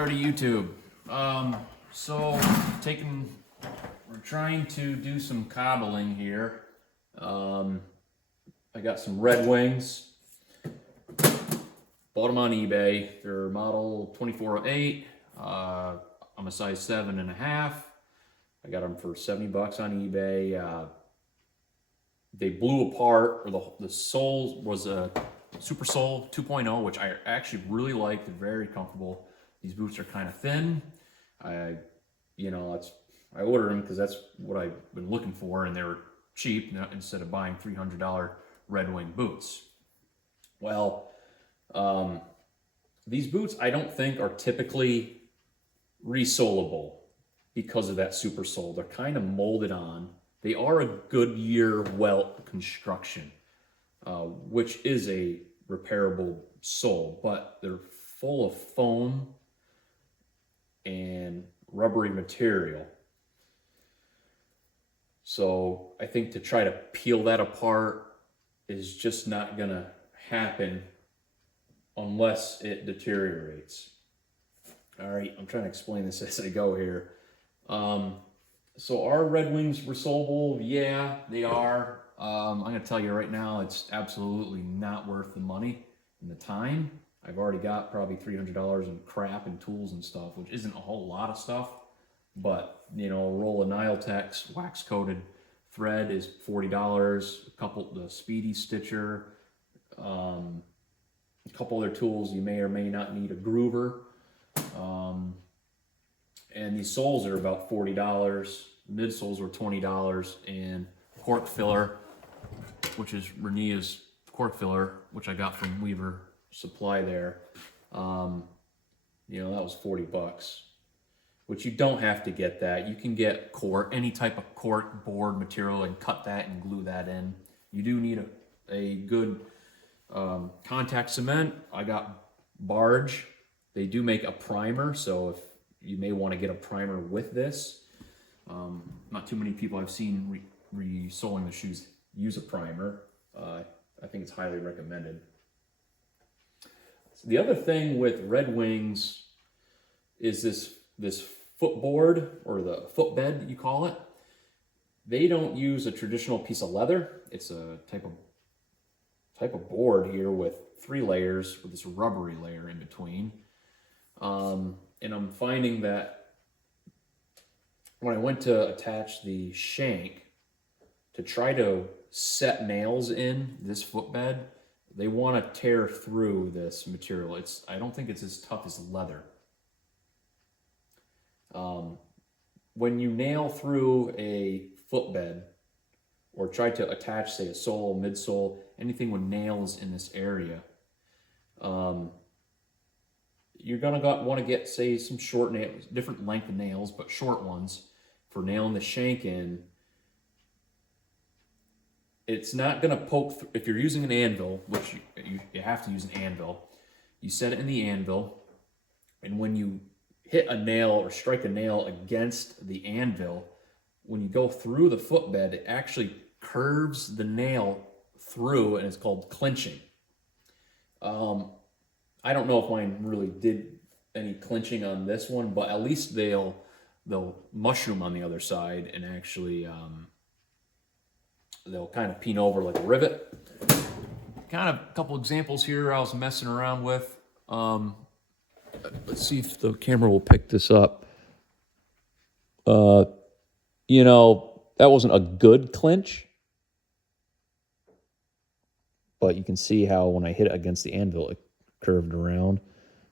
Alrighty, YouTube. So we're trying to do some cobbling here. I got some Redwings. Bought them on eBay. They're model 2408. I'm a size 7.5. I got them for 70 bucks on eBay. They blew apart, or the sole was a Supersole 2.0, which I actually really like. They're very comfortable. These boots are kind of thin. I ordered them because that's what I've been looking for, and they were cheap instead of buying $300 Redwing boots. Well, these boots I don't think are typically resolable because of that Supersole. They're kind of molded on. They are a Goodyear welt construction, which is a repairable sole, but they're full of foam and rubbery material. So I think to try to peel that apart is just not gonna happen unless it deteriorates. All right, I'm trying to explain this as I go here. So are Redwings resolable? Yeah, they are. I'm gonna tell you right now, it's absolutely not worth the money and the time. I've already got probably $300 in crap and tools and stuff, which isn't a whole lot of stuff, but a roll of Niletex wax coated thread is $40. The Speedy Stitcher, a couple other tools you may or may not need, a groover, and these soles are about $40. Midsoles were $20, and cork filler, which is Renee's cork filler, which I got from Weaver Supply there. That was 40 bucks. Which you don't have to get that. You can get cork, any type of cork board material, and cut that and glue that in. You do need a good contact cement. I got Barge. They do make a primer, so if you may want to get a primer with this. Not too many people I've seen resoling the shoes use a primer. I think it's highly recommended. So the other thing with Redwings is this footboard, or the footbed you call it. They don't use a traditional piece of leather. It's a type of board here with 3 layers with this rubbery layer in between. And I'm finding that when I went to attach the shank to try to set nails in this footbed, they want to tear through this material. I don't think it's as tough as leather. When you nail through a footbed or try to attach, say, a sole, midsole, anything with nails in this area, you're gonna want to get, say, some short nails, different length of nails, but short ones for nailing the shank in. It's not gonna poke if you're using an anvil, which you have to use an anvil. You set it in the anvil, and when you hit a nail or strike a nail against the anvil, when you go through the footbed, it actually curves the nail through, and it's called clinching. I don't know if mine really did any clinching on this one, but at least they'll mushroom on the other side, and actually they'll kind of peen over like a rivet. Kind of a couple examples here I was messing around with. Let's see if the camera will pick this up. That wasn't a good clinch, but you can see how when I hit it against the anvil, it curved around.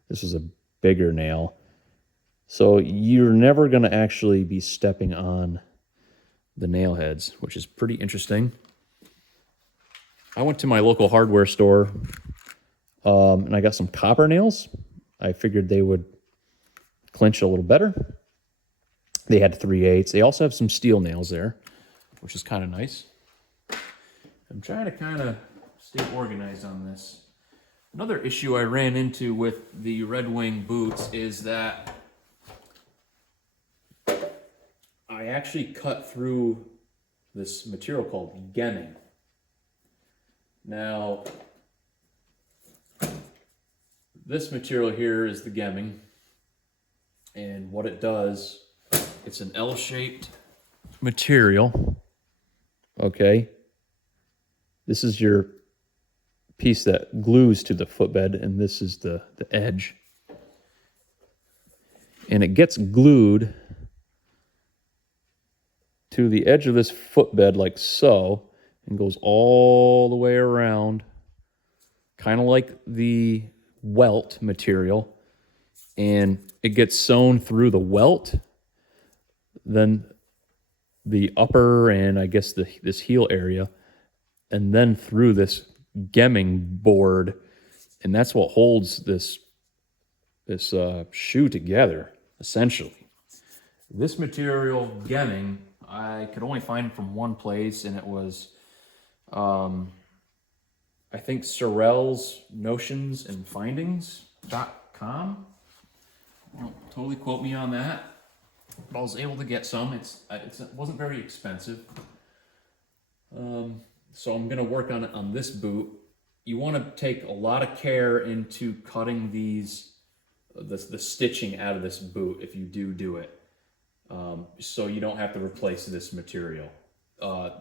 This was a bigger nail. So you're never going to actually be stepping on the nail heads, which is pretty interesting. I went to my local hardware store, and I got some copper nails. I figured they would clinch a little better. They had 3/8. They also have some steel nails there, which is kind of nice. I'm trying to kind of stay organized on this. Another issue I ran into with the Redwing boots is that I actually cut through this material called gemming. Now, this material here is the gemming, And what it does, it's an L-shaped material. Okay. This is your piece that glues to the footbed, and this is the edge. And it gets glued to the edge of this footbed like so, and goes all the way around, kind of like the welt material. And it gets sewn through the welt, then the upper and I guess this heel area, and then through this gemming board, and that's what holds this shoe together, essentially. This material, gemming, I could only find from one place, and it was, I think, Sorel's Notions and Findings.com. Don't totally quote me on that, but I was able to get some. It wasn't very expensive. So I'm going to work on it on this boot. You want to take a lot of care into cutting the stitching out of this boot if you do it. So you don't have to replace this material.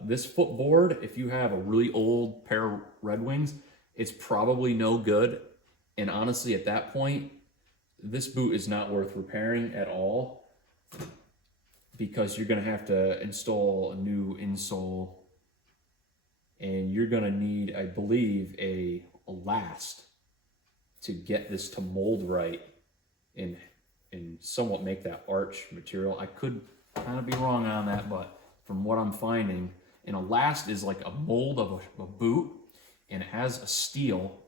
This footboard, if you have a really old pair of Redwings, it's probably no good. And honestly, at that point, this boot is not worth repairing at all, because you're going to have to install a new insole, and you're going to need, I believe, a last to get this to mold right and somewhat make that arch material. I could kind of be wrong on that, but from what I'm finding, and a last is like a mold of a boot, and it has a steel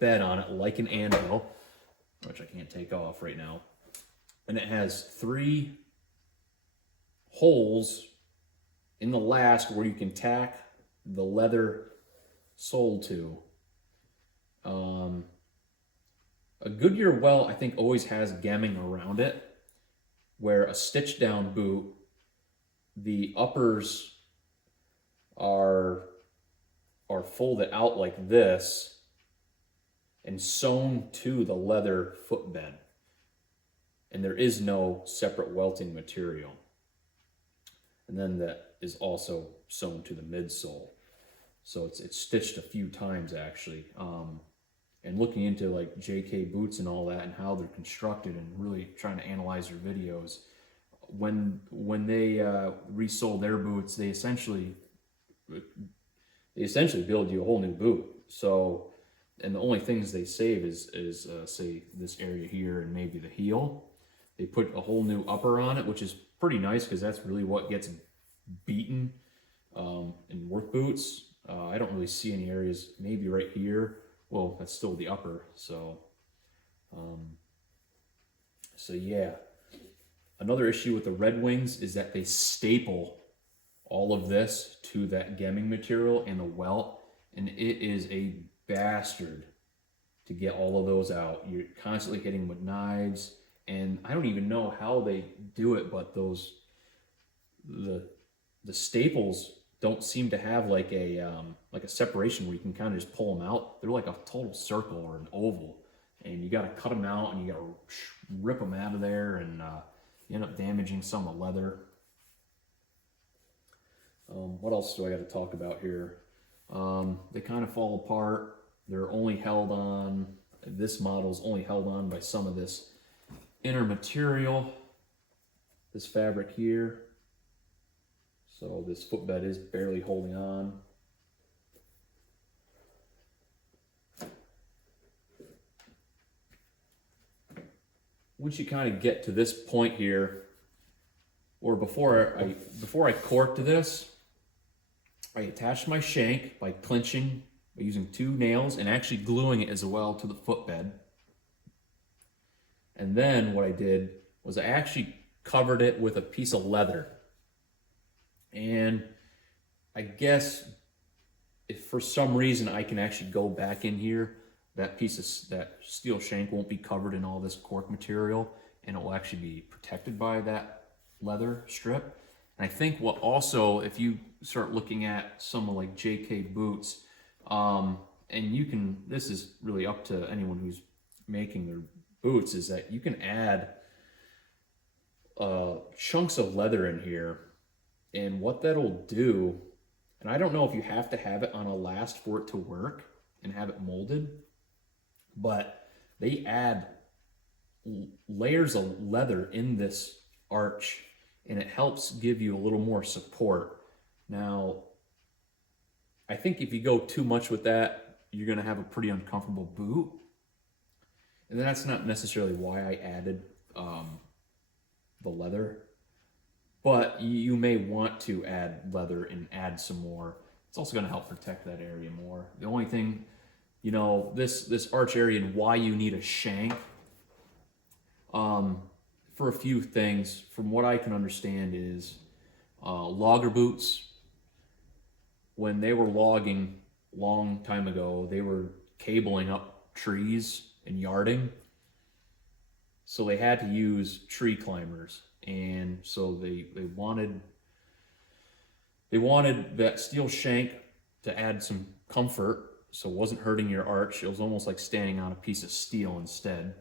bed on it like an anvil, which I can't take off right now. And it has 3 holes in the last where you can tack the leather sole to. A Goodyear welt, I think, always has gemming around it, where a stitch down boot, the uppers are folded out like this and sewn to the leather footbed. And there is no separate welting material. And then that is also sewn to the midsole. So it's stitched a few times, actually. And looking into like JK boots and all that and how they're constructed, and really trying to analyze their videos, when they resold their boots, they essentially build you a whole new boot. So, and the only things they save is say this area here and maybe the heel. They put a whole new upper on it, which is pretty nice, because that's really what gets beaten in work boots. I don't really see any areas, maybe right here. Well, that's still the upper. So yeah. Another issue with the Redwings is that they staple all of this to that gemming material and the welt, and it is a bastard to get all of those out. You're constantly hitting with knives, and I don't even know how they do it, but the staples don't seem to have like a separation where you can kind of just pull them out. They're like a total circle or an oval, and you got to cut them out, and you got to rip them out of there, and you end up damaging some of the leather. What else do I got to talk about here? They kind of fall apart. They're only held on, this model's only held on by some of this inner material, this fabric here. So this footbed is barely holding on. Once you kind of get to this point here, or before I corked this, I attached my shank by clinching, by using 2 nails and actually gluing it as well to the footbed. And then what I did was I actually covered it with a piece of leather. And I guess if for some reason I can actually go back in here, that steel shank won't be covered in all this cork material, and it will actually be protected by that leather strip. And I think what also, if you start looking at some of like JK boots, and you can, this is really up to anyone who's making boots is that you can add chunks of leather in here, and what that'll do, and I don't know if you have to have it on a last for it to work and have it molded, but they add layers of leather in this arch, and it helps give you a little more support. Now, I think if you go too much with that, you're going to have a pretty uncomfortable boot. And that's not necessarily why I added the leather, but you may want to add leather and add some more. It's also going to help protect that area more. The only thing, you know, this arch area and why you need a shank, for a few things, from what I can understand, is logger boots, when they were logging long time ago, they were cabling up trees and yarding. So they had to use tree climbers. And so they wanted that steel shank to add some comfort, so it wasn't hurting your arch. It was almost like standing on a piece of steel instead.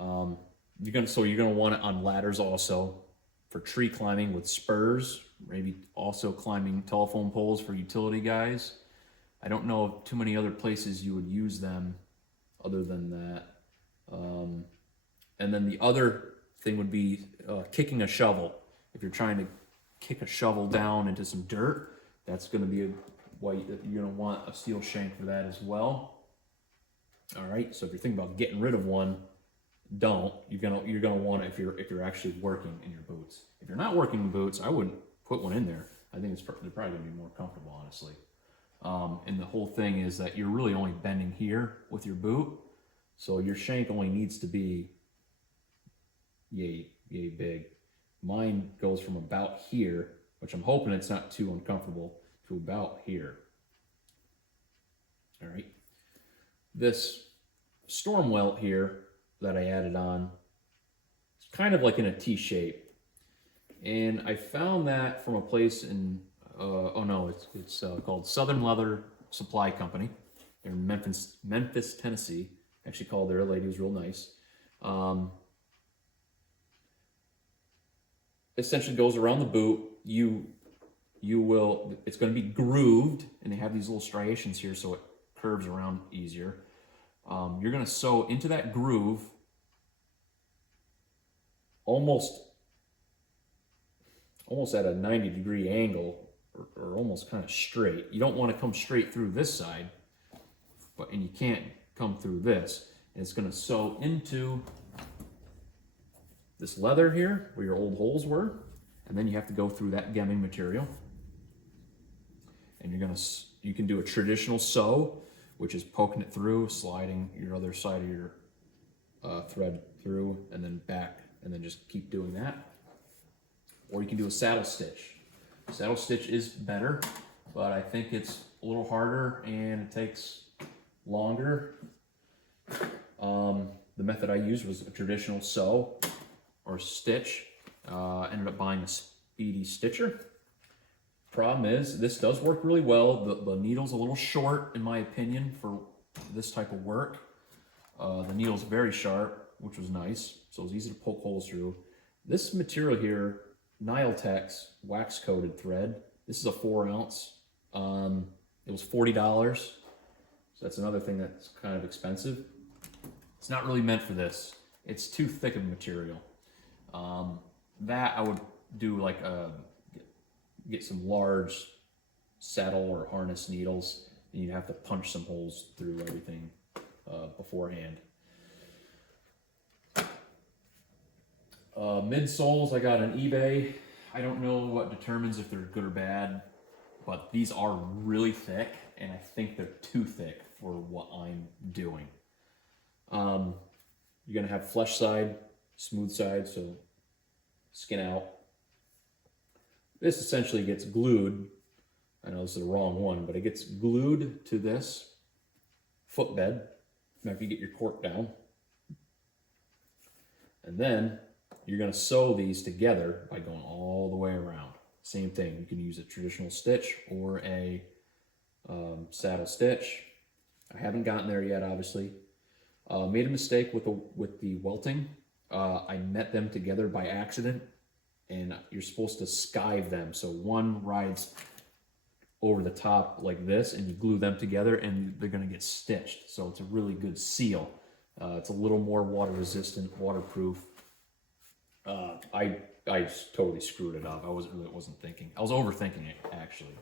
You're gonna want it on ladders also for tree climbing with spurs, maybe also climbing telephone poles for utility guys. I don't know of too many other places you would use them other than that. And then the other thing would be kicking a shovel. If you're trying to kick a shovel down into some dirt, that's going to be why you're going to want a steel shank for that as well. All right, so if you're thinking about getting rid of one, don't. You're gonna want it if you're actually working in your boots. If you're not working in boots, I wouldn't put one in there. I think they're probably gonna be more comfortable, honestly. And the whole thing is that you're really only bending here with your boot, so your shank only needs to be yay big. Mine goes from about here, which I'm hoping it's not too uncomfortable, to about here. All right. This storm welt here that I added on, it's kind of like in a T shape. And I found that from a place in, it's called Southern Leather Supply Company. They're in Memphis, Tennessee. Actually called there, a lady was real nice. Essentially goes around the boot. It's going to be grooved, and they have these little striations here so it curves around easier. You're going to sew into that groove almost at a 90-degree angle, or almost kind of straight. You don't want to come straight through this side, and you can't come through this. And it's going to sew into this leather here where your old holes were, and then you have to go through that gemming material. And you can do a traditional sew, which is poking it through, sliding your other side of your thread through, and then back, and then just keep doing that. Or you can do a saddle stitch. Saddle stitch is better, but I think it's a little harder and it takes longer. The method I used was a traditional sew or stitch. Ended up buying a Speedy Stitcher. Problem is, this does work really well. The needle's a little short, in my opinion, for this type of work. The needle's very sharp, which was nice, so it was easy to poke holes through. This material here, Niletex wax-coated thread. This is a 4 ounce. It was $40, so that's another thing that's kind of expensive. It's not really meant for this. It's too thick of a material. That I would do like get some large saddle or harness needles, and you'd have to punch some holes through everything beforehand. Midsoles I got on eBay. I don't know what determines if they're good or bad, but these are really thick, and I think they're too thick for what I'm doing. You're gonna have flesh side, smooth side, so skin out. This essentially gets glued. I know this is the wrong one, but it gets glued to this footbed after you get your cork down. And then you're going to sew these together by going all the way around. Same thing. You can use a traditional stitch or a saddle stitch. I haven't gotten there yet, obviously. Made a mistake with the welting. I met them together by accident, and you're supposed to skive them. So one rides over the top like this, and you glue them together, and they're going to get stitched. So it's a really good seal. It's a little more water resistant, waterproof. I just totally screwed it up. I wasn't thinking. I was overthinking it, actually.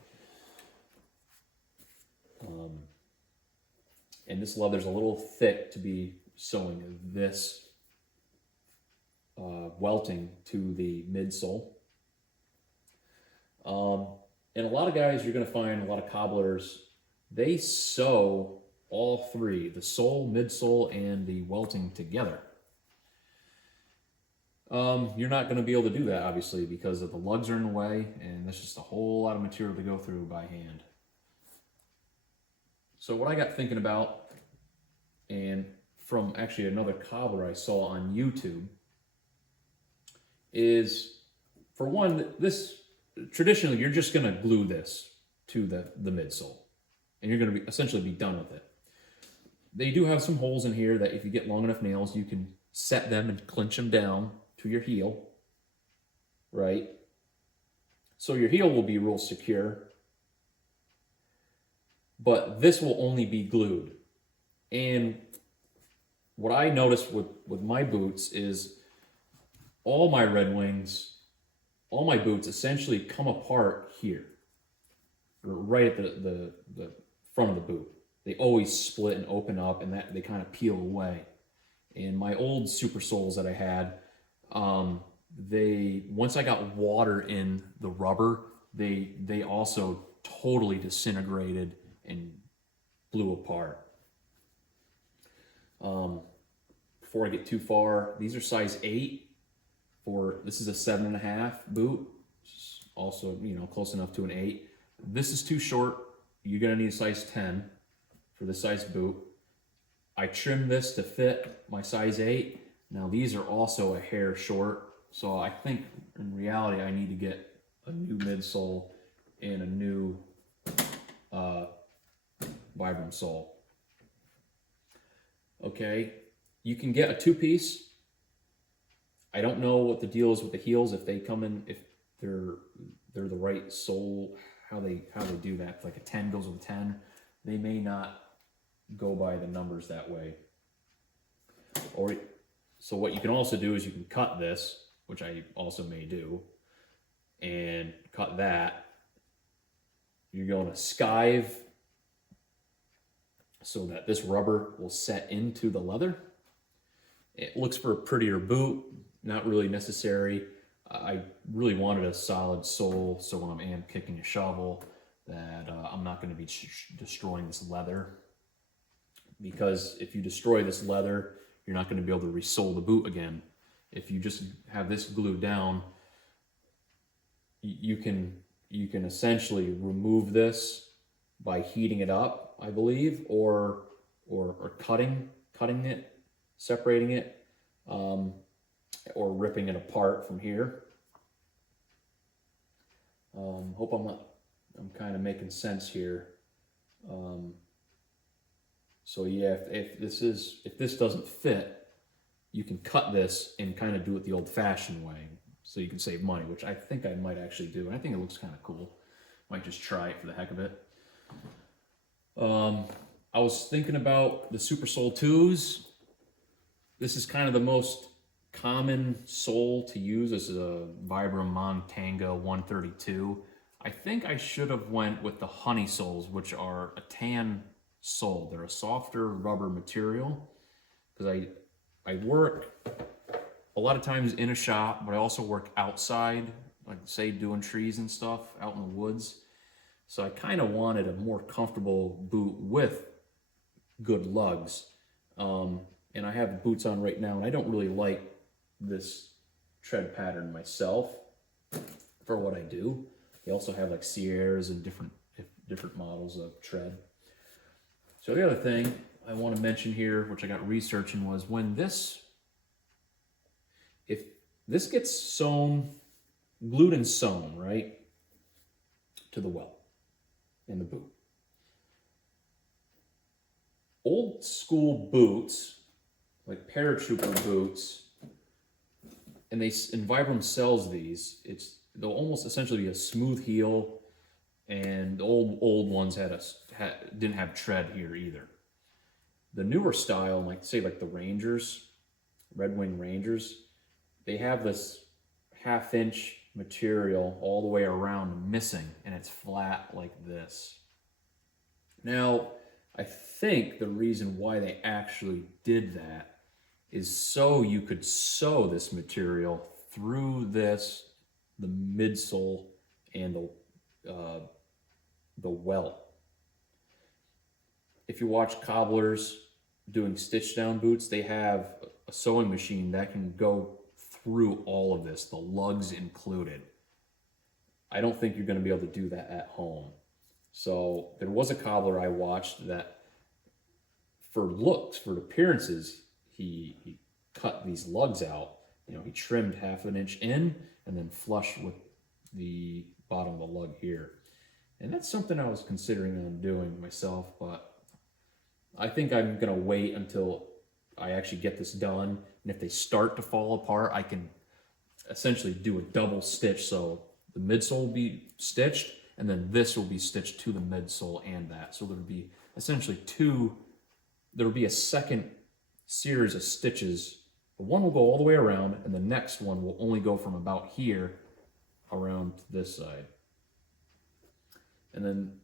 And this leather's a little thick to be sewing this welting to the midsole. And a lot of guys, you're going to find a lot of cobblers, they sew all three, the sole, midsole, and the welting together. You're not going to be able to do that, obviously, because the lugs are in the way, and there's just a whole lot of material to go through by hand. So what I got thinking about, and from actually another cobbler I saw on YouTube, is, for one, this traditionally you're just going to glue this to the midsole, and you're going to essentially be done with it. They do have some holes in here that if you get long enough nails, you can set them and clinch them down to your heel, right? So your heel will be real secure, but this will only be glued. And what I noticed with my boots is all my Redwings, all my boots essentially come apart here, right at the front of the boot. They always split and open up, and that they kind of peel away. And my old Supersoles that I had, once I got water in the rubber, they also totally disintegrated and blew apart. Before I get too far, these are size 8. This is a 7.5 boot, also, close enough to an 8. This is too short. You're gonna need a size 10 for this size boot. I trimmed this to fit my size 8. Now these are also a hair short, so I think in reality I need to get a new midsole and a new Vibram sole. Okay, you can get a 2-piece. I don't know what the deal is with the heels, if they come in, if they're the right sole, how they do that. If like a 10 goes with a 10, they may not go by the numbers that way. So what you can also do is you can cut this, which I also may do, and cut that. You're going to skive so that this rubber will set into the leather. It looks for a prettier boot, not really necessary. I really wanted a solid sole, so when I am kicking a shovel, that I'm not going to be destroying this leather. Because if you destroy this leather, you're not going to be able to resole the boot again. If you just have this glued down, you can essentially remove this by heating it up, I believe, or cutting it, separating it, or ripping it apart from here. Hope I'm kind of making sense here. So yeah, if this doesn't fit, you can cut this and kind of do it the old-fashioned way, so you can save money, which I think I might actually do. And I think it looks kind of cool. Might just try it for the heck of it. I was thinking about the Supersole 2s. This is kind of the most common sole to use. This is a Vibram Montanga 132. I think I should have went with the honey soles, which are a tan sole. They're a softer rubber material, because I work a lot of times in a shop, but I also work outside, like say doing trees and stuff out in the woods. So I kind of wanted a more comfortable boot with good lugs. And I have boots on right now, and I don't really like this tread pattern myself for what I do. They also have like Sierras and different models of tread. So the other thing I want to mention here, which I got researching, was if this gets sewn, glued and sewn, right, to the welt in the boot. Old school boots like paratrooper boots, and Vibram sells these. They'll almost essentially be a smooth heel, and the old ones didn't have tread here either. The newer style, like say like the Rangers, Redwing Rangers, they have this 1/2 inch material all the way around missing, and it's flat like this. Now, I think the reason why they actually did that is so you could sew this material through the midsole and the welt. If you watch cobblers doing stitch down boots, they have a sewing machine that can go through all of this, the lugs included. I don't think you're going to be able to do that at home. So there was a cobbler I watched that, for looks, for appearances, he cut these lugs out. You know, he trimmed 1/2 inch in and then flush with the bottom of the lug here. And that's something I was considering on doing myself, but I think I'm gonna wait until I actually get this done. And if they start to fall apart, I can essentially do a double stitch. So the midsole will be stitched, and then this will be stitched to the midsole and that. So there'll be essentially there'll be a second series of stitches. One will go all the way around, and the next one will only go from about here around to this side. And then,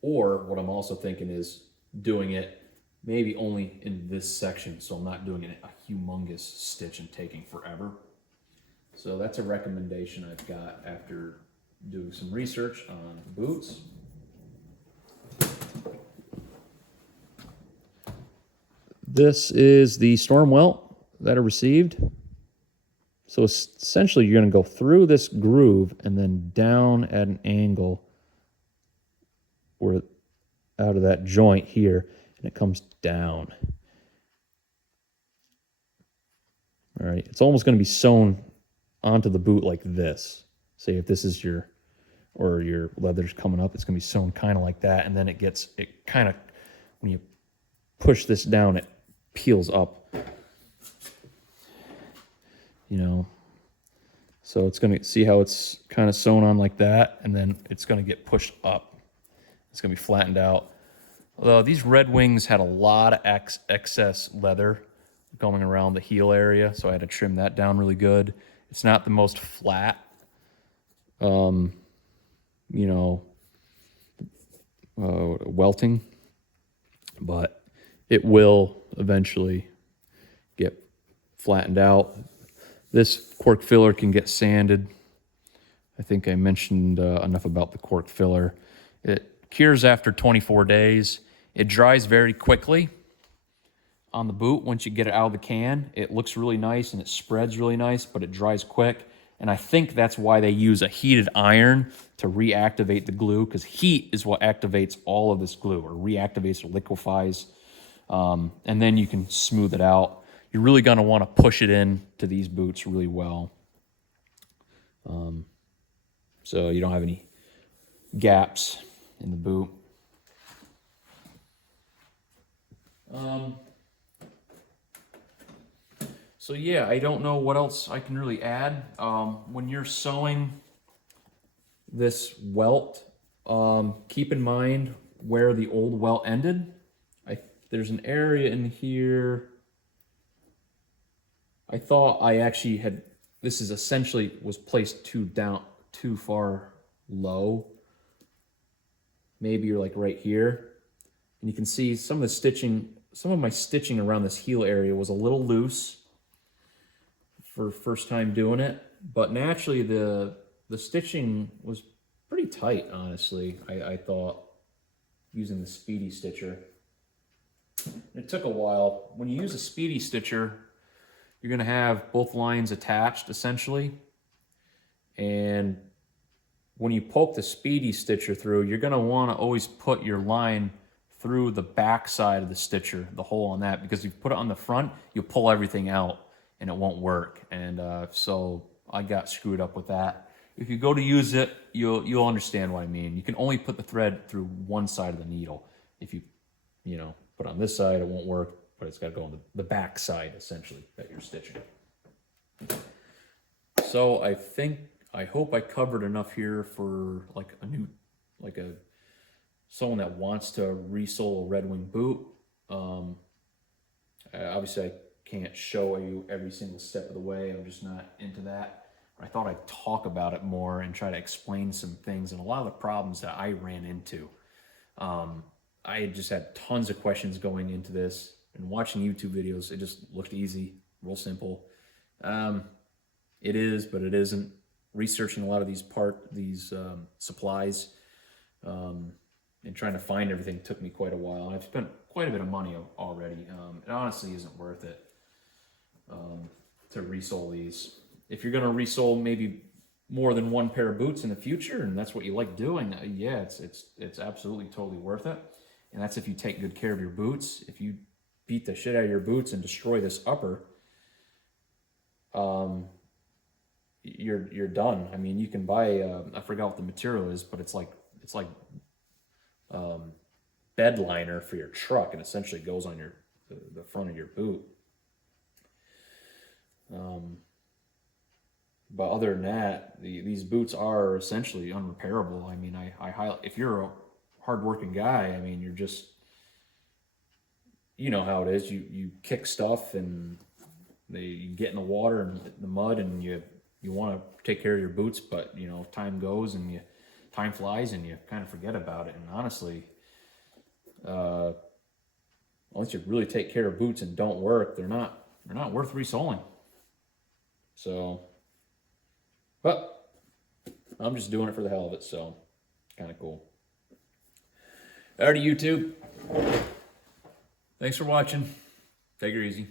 or what I'm also thinking is doing it maybe only in this section, so I'm not doing a humongous stitch and taking forever. So that's a recommendation I've got after doing some research on boots. This is the storm welt that I received. So essentially you're going to go through this groove and then down at an angle where out of that joint here, and it comes down. All right, it's almost going to be sewn onto the boot like this. Say if this is your leather's coming up, it's going to be sewn kind of like that, and then it kind of, when you push this down, it peels up. You know, so it's going to see how it's kind of sewn on like that, and then it's going to get pushed up. It's going to be flattened out. Although these Redwings had a lot of excess leather going around the heel area, so I had to trim that down really good. It's not the most flat, welting, but it will eventually get flattened out. This cork filler can get sanded. I think I mentioned enough about the cork filler. It cures after 24 days. It dries very quickly on the boot once you get it out of the can. It looks really nice and it spreads really nice, but it dries quick. And I think that's why they use a heated iron to reactivate the glue, because heat is what activates all of this glue, or reactivates or liquefies. And then you can smooth it out. You're really going to want to push it in to these boots really well, so you don't have any gaps in the boot. So yeah, I don't know what else I can really add. When you're sewing this welt, keep in mind where the old welt ended. There's an area in here. I thought I actually had, this is essentially was placed too far low. Maybe you're like right here. And you can see some of the stitching, some of my stitching around this heel area was a little loose for first time doing it, but naturally the stitching was pretty tight, honestly, I thought, using the Speedy Stitcher. It took a while. When you use a Speedy Stitcher, you're gonna have both lines attached, essentially, and when you poke the Speedy Stitcher through, you're gonna wanna always put your line through the back side of the stitcher, the hole on that, because if you put it on the front, you'll pull everything out and it won't work. And so I got screwed up with that. If you go to use it, you'll understand what I mean. You can only put the thread through one side of the needle. If you put it on this side, it won't work. but it's got to go on the back side, essentially, that you're stitching. So I hope I covered enough here for like someone that wants to resole a Redwing boot. Obviously I can't show you every single step of the way. I'm just not into that. I thought I'd talk about it more and try to explain some things and a lot of the problems that I ran into. I just had tons of questions going into this, and watching YouTube videos, it just looked easy, real simple. It is, but it isn't. Researching a lot of these supplies and trying to find everything took me quite a while. And I've spent quite a bit of money already. It honestly isn't worth it to resole these. If you're going to resole maybe more than one pair of boots in the future, and that's what you like doing, yeah, it's absolutely totally worth it. And that's if you take good care of your boots. If you beat the shit out of your boots and destroy this upper, you're done. I mean, you can buy I forgot what the material is, but it's like bed liner for your truck, and essentially goes on the front of your boot. But other than that, these boots are essentially unrepairable. I mean, I highlight, if you're a hardworking guy, I mean, you're just, you know how it is. You kick stuff and you get in the water and the mud, and you want to take care of your boots, but you know, time goes and time flies and you kind of forget about it. And honestly, unless you really take care of boots and don't work, they're not worth resoling. So, but I'm just doing it for the hell of it, so kind of cool. Alrighty, YouTube. Thanks for watching. Take it easy.